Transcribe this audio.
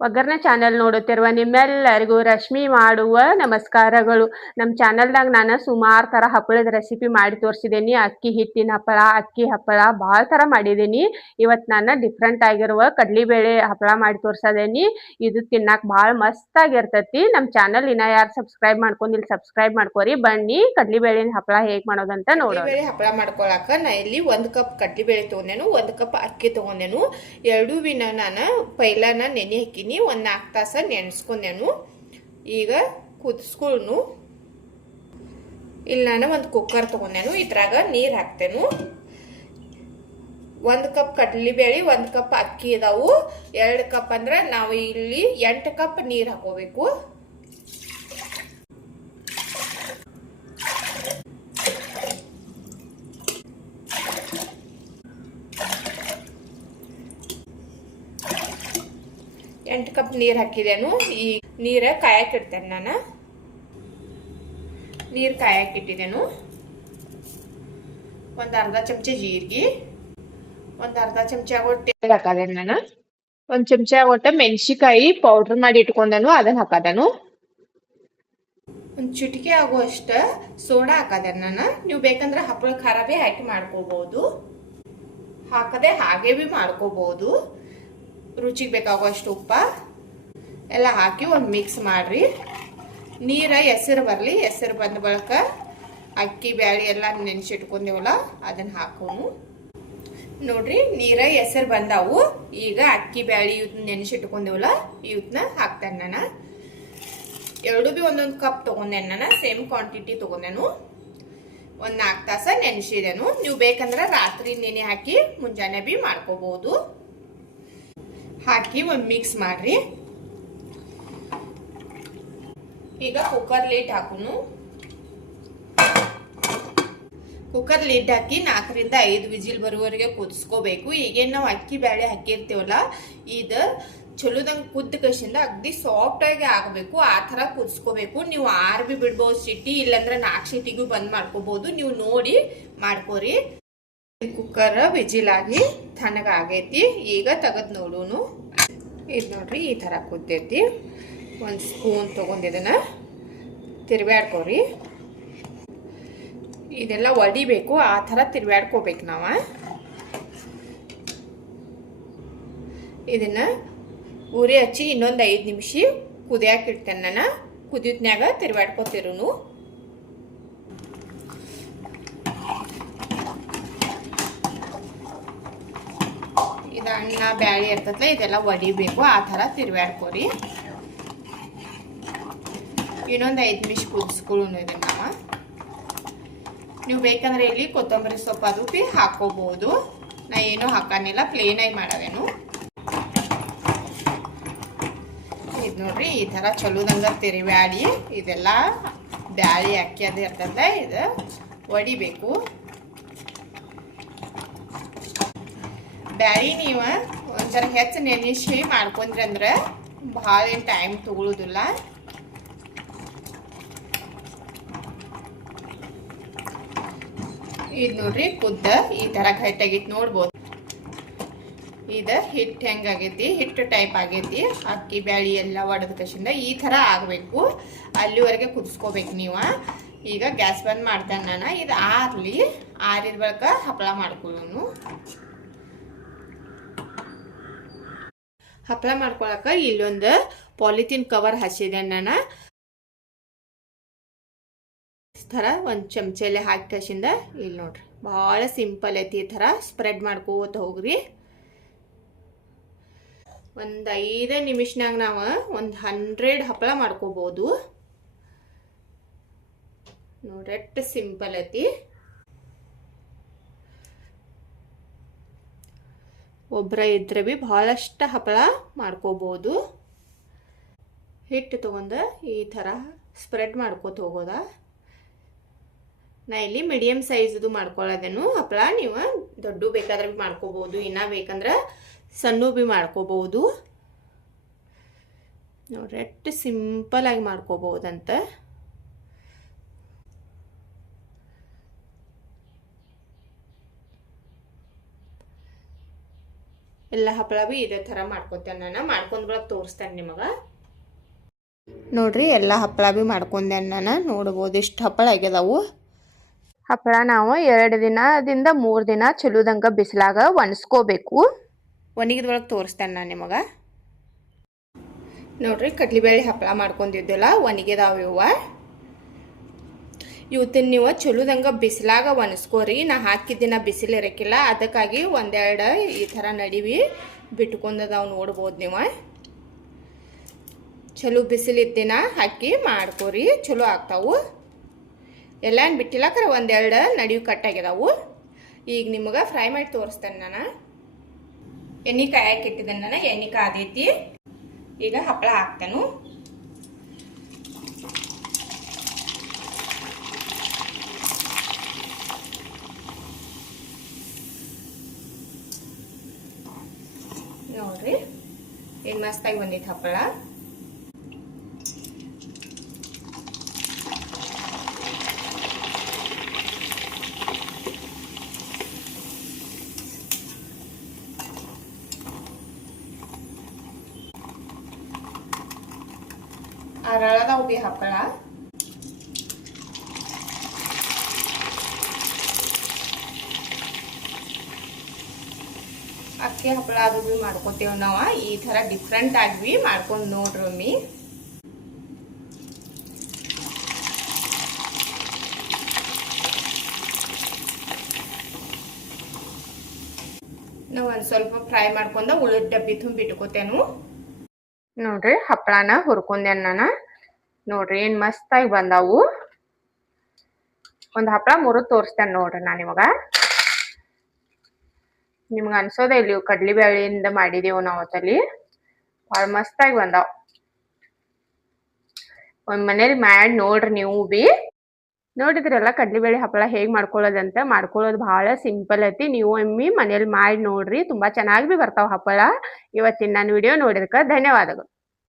ಒಗ್ಗರಣೆ ಚಾನೆಲ್ ನೋಡುತ್ತಿರುವ ನಿಮ್ಮೆಲ್ಲರಿಗೂ ರಶ್ಮಿ ಮಾಡುವ ನಮಸ್ಕಾರಗಳು. ನಮ್ಮ ಚಾನೆಲ್ದಾಗ ನಾನು ಸುಮಾರು ಥರ ಹಪ್ಪಳದ ರೆಸಿಪಿ ಮಾಡಿ ತೋರಿಸಿದ್ದೀನಿ. ಅಕ್ಕಿ ಹಿಟ್ಟಿನ ಹಪ್ಪಳ, ಅಕ್ಕಿ ಹಪ್ಪಳ ಭಾಳ ಥರ ಮಾಡಿದ್ದೀನಿ. ಇವತ್ತು ನಾನು ಡಿಫ್ರೆಂಟ್ ಆಗಿರುವ ಕಡ್ಲಿಬೇಳೆ ಹಪ್ಪಳ ಮಾಡಿ ತೋರ್ಸದೇನಿ. ಇದು ತಿನ್ನಕ್ಕೆ ಭಾಳ ಮಸ್ತಾಗಿರ್ತೈತಿ. ನಮ್ಮ ಚಾನಲ್ ಇನ್ನ ಯಾರು ಸಬ್ಸ್ಕ್ರೈಬ್ ಮಾಡ್ಕೊಂಡಿಲ್ಲ ಸಬ್ಸ್ಕ್ರೈಬ್ ಮಾಡ್ಕೊರಿ. ಬನ್ನಿ ಕಡ್ಲಿಬೇಳಿನ ಹಪ್ಪಳ ಹೇಗೆ ಮಾಡೋದಂತ ನೋಡೋಣ. ಕಡ್ಲಿಬೇಳೆ ಹಪ್ಪಳ ಮಾಡ್ಕೊಳಕ ನಾ ಇಲ್ಲಿ 1 ಕಪ್ ಕಡ್ಲಿಬೇಳೆ ತೊಗೊಂಡೇನು, 1 ಕಪ್ ಅಕ್ಕಿ ತೊಗೊಂಡೇನು. ಎರಡೂ ನಾನು ಪೈಲಾನ ನೆನೆ ಹಾಕಿನಿ, 1-4 ತಾಸು ನೆನೆಸ್ಕೊಂಡೇನು. ಈಗ ಕುದಿಸ್ಕೊಂಡು ಇಲ್ಲಿ ನಾನು ಒಂದು ಕುಕ್ಕರ್ ತೊಗೊಂಡೇನು. ಇದ್ರಾಗ ನೀರು ಹಾಕ್ತೇನು. 1 ಕಪ್ ಕಡ್ಲಿಬೇಳೆ 1 ಕಪ್ ಅಕ್ಕಿ ಇದಾವು. 2 ಕಪ್ ಅಂದ್ರೆ ನಾವು ಇಲ್ಲಿ 8 ಕಪ್ ನೀರು ಹಾಕೋಬೇಕು. ಎಂಟು ಕಪ್ ನೀರು ಹಾಕಿದೇನು. ಈ ನೀರು ಕಾಯಕ್ಕೆ ಇಡ್ತೇನೆ ನಾನು. ನೀರು ಕಾಯಕ್ಕೆ ಇಟ್ಟಿದ್ದೇನು. ಒಂದು ಅರ್ಧ ಚಮಚ ಜೀರಿಗೆ, ಒಂದು ಅರ್ಧ ಚಮಚ ಆಗೋಟ್ಟು ತೆಳು ಹಾಕದೇನು ನಾನು. ಒಂದು ಚಮಚ ಆಗೋಟ್ಟು ಮೆಣಸಿಕಾಯಿ ಪೌಡ್ರ್ ಮಾಡಿ ಇಟ್ಕೊಂಡನು, ಅದನ್ನ ಹಾಕದನು. ಒಂದು ಚಿಟಿಕೆ ಆಗುವಷ್ಟ ಸೋಡಾ ಹಾಕದೇನು ನಾನು. ನೀವು ಬೇಕಂದ್ರೆ ಹಪ್ಪಳ ಖಾರ ಭೀ ಹಾಕಿ ಮಾಡ್ಕೋಬಹುದು, ಹಾಕದೆ ಹಾಗೆ ಭೀ ಮಾಡ್ಕೋಬಹುದು. ರುಚಿಗೆ ಬೇಕಾಗುವಷ್ಟು ಉಪ್ಪ ಎಲ್ಲ ಹಾಕಿ ಒಂದು ಮಿಕ್ಸ್ ಮಾಡ್ರಿ. ನೀರು ಎಸರು ಬರಲಿ. ಎಸರು ಬಂದ ಬಳಿಕ ಅಕ್ಕಿ ಬ್ಯಾಳಿ ಎಲ್ಲ ನೆನೆಸಿಟ್ಕೊಂಡೇವಲ್ಲ ಅದನ್ನ ಹಾಕೋನು. ನೋಡ್ರಿ ನೀರು ಎಸರು ಬಂದಾವು. ಈಗ ಅಕ್ಕಿ ಬ್ಯಾಳಿ ನೆನೆಸಿಟ್ಕೊಂಡೇವಲ್ಲ ಇವನ್ನ ಹಾಕ್ತೇನೆ ನಾನು. ಎರಡು ಭೀ ಒಂದೊಂದು ಕಪ್ ತೊಗೊಂಡೇನು ನಾನು. ಸೇಮ್ ಕ್ವಾಂಟಿಟಿ ತೊಗೊಂಡೇನು. ಒಂದು 4 ತಾಸು ನೆನೆಸಿದೇನು. ನೀವು ಬೇಕಂದ್ರೆ ರಾತ್ರಿ ನೆನೆ ಹಾಕಿ ಮುಂಜಾನೆ ಭೀ ಮಾಡ್ಕೋಬಹುದು. ಹಾಕಿ ಒಂದು ಮಿಕ್ಸ್ ಮಾಡ್ರಿ. ಈಗ ಕುಕ್ಕರ್ ಲಿಡ್ ಹಾಕೋನು. ಕುಕ್ಕರ್ ಲಿಡ್ ಹಾಕಿ 4ರಿಂದ 5 ವಿಜಿಲ್ ಬರುವವರೆಗೆ ಕುದಿಸ್ಕೋಬೇಕು. ಈಗೇನು ನಾವು ಅಕ್ಕಿ ಬೇಳೆ ಹಾಕಿರ್ತೀವಲ್ಲ, ಇದು ಚಲೋದಂಗೆ ಕುದ್ದ ಕಸಿಂದ ಅಗದಿ ಸಾಫ್ಟ್ ಆಗಿ ಆಗಬೇಕು. ಆ ಥರ ಕುದಿಸ್ಕೋಬೇಕು. ನೀವು 6 ಭೀ ಬಿಡ್ಬೋದು ಸಿಟಿ, ಇಲ್ಲಾಂದ್ರೆ 4 ಸಿಟಿಗೂ ಬಂದ್ ಮಾಡ್ಕೋಬಹುದು. ನೀವು ನೋಡಿ ಮಾಡ್ಕೋರಿ. ಕುಕ್ಕರ್ ವಿಜಿಲ್ ಆಗಿ ತಣ್ಣಗಾಗೈತಿ. ಈಗ ತೆಗೆದು ನೋಡೋನು. ಇದು ನೋಡ್ರಿ ಈ ಥರ ಕುದ್ದೈತಿ. ಒಂದು ಸ್ಪೂನ್ ತೊಗೊಂಡಿದ್ದನ್ನ ತಿರ್ವ್ಯಾಡ್ಕೋರಿ. ಇದೆಲ್ಲ ಒಡಿಬೇಕು, ಆ ಥರ ತಿರ್ವ್ಯಾಡ್ಕೋಬೇಕು ನಾವು. ಇದನ್ನ ಉರಿ ಹಚ್ಚಿ ಇನ್ನೊಂದು 5 ನಿಮಿಷ ಕುದಿಯಾಕೆ ಇಡ್ತೇನೆ ನಾನು. ಕುದಿದ್ನ್ಯಾಗ ತಿರ್ವ್ಯಾಡ್ಕೋತಿರುನು. ಇದು ಅನ್ನ ಬ್ಯಾಳಿ ಇರ್ತೈತಲ್ಲ, ಇದೆಲ್ಲ ಒಡಿಬೇಕು, ಆ ಥರ ತಿರ್ವ್ಯಾಡ್ಕೋರಿ. ಇನ್ನೊಂದು 5 ನಿಮಿಷ ಕುದಿಸ್ಕೊಳ್ಳೋಣ ಇದನ್ನ ನಾವು. ನೀವು ಬೇಕಂದ್ರೆ ಇಲ್ಲಿ ಕೊತ್ತಂಬರಿ ಸೊಪ್ಪು ಅದು ಭೀ ಹಾಕೋಬಹುದು. ನಾ ಏನೂ ಹಾಕನಿಲ್ಲ, ಪ್ಲೇನಾಗಿ ಮಾಡೋದೇನು. ಇದು ನೋಡ್ರಿ ಈ ಥರ ಚಲೋದಂಗ ತಿರ್ವ್ಯಾಡಿ ಇದೆಲ್ಲ ಬ್ಯಾಳಿ ಅಕ್ಕಿ ಅದು ಇರ್ತೈತಲ್ಲ, ಇದು ಒಡಿಬೇಕು. ಬ್ಯಾಳಿ ನೀವು ಒಂಥರ ಹೆಚ್ಚು ನೆನೆಸಿ ಮಾಡ್ಕೊಂಡ್ರಿ ಅಂದ್ರೆ ಭಾಳ ಏನು ಟೈಮ್ ತಗೊಳ್ಳೋದಿಲ್ಲ. ಇದು ನೋಡ್ರಿ ಕುದ್ದ ಈ ಥರ ಗಟ್ಟಿಯಾಗಿತ್ತು ನೋಡ್ಬೋದು. ಇದು ಹಿಟ್ಟು ಹೆಂಗಾಗೈತಿ, ಹಿಟ್ಟು ಟೈಪ್ ಆಗೈತಿ. ಅಕ್ಕಿ ಬ್ಯಾಳಿ ಎಲ್ಲ ಒಡೆದ ಕಸಿಂದ ಈ ಥರ ಆಗಬೇಕು. ಅಲ್ಲಿವರೆಗೆ ಕುದಿಸ್ಕೋಬೇಕು ನೀವು. ಈಗ ಗ್ಯಾಸ್ ಬಂದ್ ಮಾಡ್ತೇನೆ ನಾನು. ಇದು ಆರ್ಲಿ, ಆರಿದ ಬಳಿಕ ಹಪ್ಪಳ ಮಾಡ್ಕೊಳ್ಳೋನು. ಹಪ್ಪಳ ಮಾಡ್ಕೊಳಕ ಇಲ್ಲೊಂದು ಪಾಲಿಥೀನ್ ಕವರ್ ಹಚ್ಚಿದೆ ನಾನು. ಥರ ಒಂದು ಚಮಚಲ್ಲಿ ಹಾಕಿ ಕಸಿಂದ ಇಲ್ಲಿ ನೋಡ್ರಿ ಭಾಳ ಸಿಂಪಲ್ ಐತಿ. ಈ ಥರ ಸ್ಪ್ರೆಡ್ ಮಾಡ್ಕೋತ ಹೋಗ್ರಿ. ಒಂದು 5 ನಿಮಿಷನಾಗ ನಾವು ಒಂದು 100 ಹಪ್ಪಳ ಮಾಡ್ಕೋಬಹುದು. ನೋಡ್ರಿ ಎಷ್ಟು ಸಿಂಪಲ್ ಐತಿ. ಒಬ್ಬರ ಇದ್ರೆ ಭೀ ಭಾಳಷ್ಟು ಹಪ್ಪಳ ಮಾಡ್ಕೋಬಹುದು. ಹಿಟ್ಟು ತಗೊಂಡು ಈ ಥರ ಸ್ಪ್ರೆಡ್ ಮಾಡ್ಕೋತ ಹೋಗೋದ. ನಾ ಇಲ್ಲಿ ಮೀಡಿಯಮ್ ಸೈಜ್ದು ಮಾಡ್ಕೊಳ್ಳೋದೇನು ಹಪ್ಪಳ. ನೀವು ದೊಡ್ಡ ಬೇಕಾದ್ರೆ ಭೀ ಮಾಡ್ಕೋಬಹುದು, ಇನ್ನ ಬೇಕಂದ್ರೆ ಸಣ್ಣ ಭೀ ಮಾಡ್ಕೋಬಹುದು. ನೋಡ್ರಿ ಎಷ್ಟು ಸಿಂಪಲ್ ಆಗಿ ಮಾಡ್ಕೋಬಹುದಂತ. ಎಲ್ಲ ಹಪ್ಪಳ ಬಿ ಇದೇ ಥರ ಮಾಡ್ಕೊತೇನೆ ನಾನು. ಮಾಡ್ಕೊಂಡ್ ಬಳಕ ತೋರಿಸ್ತೇನೆ ನಿಮಗೆ. ನೋಡ್ರಿ ಎಲ್ಲ ಹಪ್ಪಳ ಬಿ ಮಾಡ್ಕೊಂಡೆ ನಾನು. ನೋಡ್ಬೋದು ಇಷ್ಟು ಹಪ್ಪಳ ಆಗ್ಯದವು. ಹಪ್ಪಳ ನಾವು 2 ದಿನದಿಂದ 3 ದಿನ ಚಲೋದಂಗ ಬಿಸಿಲಾಗ ಒಣಸ್ಕೋಬೇಕು. ಒಣಗಿದ್ರೊಳಗೆ ತೋರಿಸ್ತೇನೆ ನಾನು ನಿಮಗೆ. ನೋಡ್ರಿ ಕಡ್ಲಿಬೇಳೆ ಹಪ್ಪಳ ಮಾಡ್ಕೊಂಡಿದ್ದೆಲ್ಲ ಒಣಗಿದಾವ ಇವ. ಇವತ್ತಿನ ನೀವು ಚಲೋದಂಗ ಬಿಸಿಲಾಗ ಒಣಸ್ಕೋರಿ. ನಾ ಹಾಕಿದ್ದಿನ ಬಿಸಿಲು ಇರಕ್ಕಿಲ್ಲ, ಅದಕ್ಕಾಗಿ ಒಂದೆರಡು ಈ ಥರ ನಡಿವಿ ಬಿಟ್ಕೊಂಡದಾವ್ ನೋಡ್ಬೋದು ನೀವು. ಚಲೋ ಬಿಸಿಲಿದ್ದಿನ ಹಾಕಿ ಮಾಡ್ಕೋರಿ, ಚಲೋ ಆಗ್ತಾವು. ಎಲ್ಲ ಏನು ಬಿಟ್ಟಿಲ್ಲ, ಕರೆ ಒಂದೆರಡು ನಡಿವು ಕಟ್ಟಾಗ್ಯದಾವು. ಈಗ ನಿಮಗೆ ಫ್ರೈ ಮಾಡಿ ತೋರಿಸ್ತೇನೆ ನಾನು. ಎಣ್ಣೆ ಕಾಯಕ್ಕೆ ಇಟ್ಟಿದ್ದೇನೆ ನಾನು. ಎಣ್ಣೆ ಕಾದೈತಿ. ಈಗ ಹಪ್ಪಳ ಹಾಕ್ತೇನೆ. ನೋಡ್ರಿ ಏನು ಮಸ್ತಾಗಿ ಬಂದಿತ್ತು ಹಪ್ಪಳ. ಅರಳದಾವು ಬಿ ಹಪ್ಪಳ. ಅಕ್ಕಿ ಹಪ್ಪಳ ಅದು ಬಿ ಮಾಡ್ಕೋತೇವೆ ನಾವು. ಈ ಥರ ಡಿಫ್ರೆಂಟ್ ಆಗಿ ಮಾಡ್ಕೊಂಡು ನೋಡ್ರೊಮ್ಮೆ. ನಾವು ಒಂದು ಸ್ವಲ್ಪ ಫ್ರೈ ಮಾಡ್ಕೊಂಡ ಉಳಿದ ಡಬ್ಬಿ ತುಂಬ ಇಟ್ಕೋತೇನು. ನೋಡ್ರಿ ಹಪ್ಪಳನ ಹುರ್ಕೊಂಡೇನು ನಾನು. ನೋಡ್ರಿ ಏನು ಮಸ್ತಾಗಿ ಬಂದಾವು. ಒಂದು ಹಪ್ಪಳ ಮುರಿದು ತೋರಿಸ್ತೇನೆ ನೋಡ್ರಿ ನಾನು ನಿಮಗೆ. ನಿಮ್ಗೆ ಅನ್ಸೋದೇ ಇಲ್ಲಿ ಕಡ್ಲಿಬೇಳೆಯಿಂದ ಮಾಡಿದೆವು ನಾವು ಅವತ್ತಲ್ಲಿ. ಭಾಳ ಮಸ್ತಾಗಿ ಬಂದಾವು. ಒಂದು ಮನೇಲಿ ಮಾಡಿ ನೋಡ್ರಿ ನೀವು ಬಿ. ನೋಡಿದ್ರಲ್ಲ ಕಡ್ಲಿಬೇಳೆ ಹಪ್ಪಳ ಹೇಗೆ ಮಾಡ್ಕೊಳ್ಳೋದಂತ. ಮಾಡ್ಕೊಳ್ಳೋದು ಭಾಳ ಸಿಂಪಲ್ ಐತಿ. ನೀವು ಒಮ್ಮೆ ಮನೇಲಿ ಮಾಡಿ ನೋಡ್ರಿ, ತುಂಬ ಚೆನ್ನಾಗಿ ಬಿ ಬರ್ತಾವೆ ಹಪ್ಪಳ. ಇವತ್ತಿನ ನನ್ನ ವಿಡಿಯೋ ನೋಡಿದಕ್ಕೆ ಧನ್ಯವಾದಗಳು.